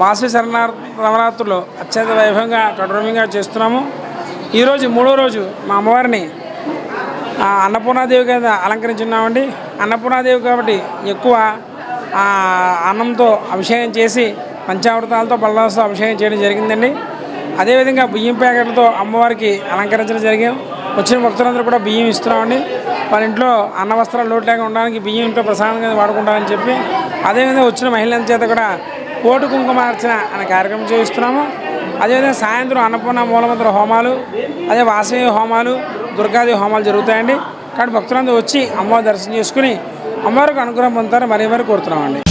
మాసి promoter నవరాత్రులు అత్యంత వైభవంగా కఠోరంగా చేస్తున్నాము. ఈరోజు మూడో రోజు మా అమ్మవారిని అన్నపూర్ణాదేవి కింద అలంకరించున్నామండి. అన్నపూర్ణాదేవి కాబట్టి ఎక్కువ అన్నంతో అభిషేకం చేసి పంచామృతాలతో బలరాలతో అభిషేకం చేయడం జరిగిందండి. అదేవిధంగా బియ్యం ప్యాకెట్లతో అమ్మవారికి అలంకరించడం జరిగింది వచ్చిన భక్తులందరూ కూడా బియ్యం ఇస్తున్నామండి. వాళ్ళ ఇంట్లో అన్న వస్త్రాలు లోటు లేక ఉండడానికి బియ్యం ఇంట్లో ప్రసాదంగా వాడుకుంటారని చెప్పి అదేవిధంగా వచ్చిన మహిళల చేత కూడా కోటి కుంకుమార్చన అనే కార్యక్రమం చేయిస్తున్నాము. అదేవిధంగా సాయంత్రం అన్నపూర్ణ మూలమంత్ర హోమాలు అదే వాసవి హోమాలు దుర్గాదేవి హోమాలు జరుగుతాయండి. కాబట్టి భక్తులందరూ వచ్చి అమ్మవారి దర్శనం చేసుకుని అమ్మవారికి అనుగ్రహం పొందుతారని మరీ మరీ కోరుతున్నామండి.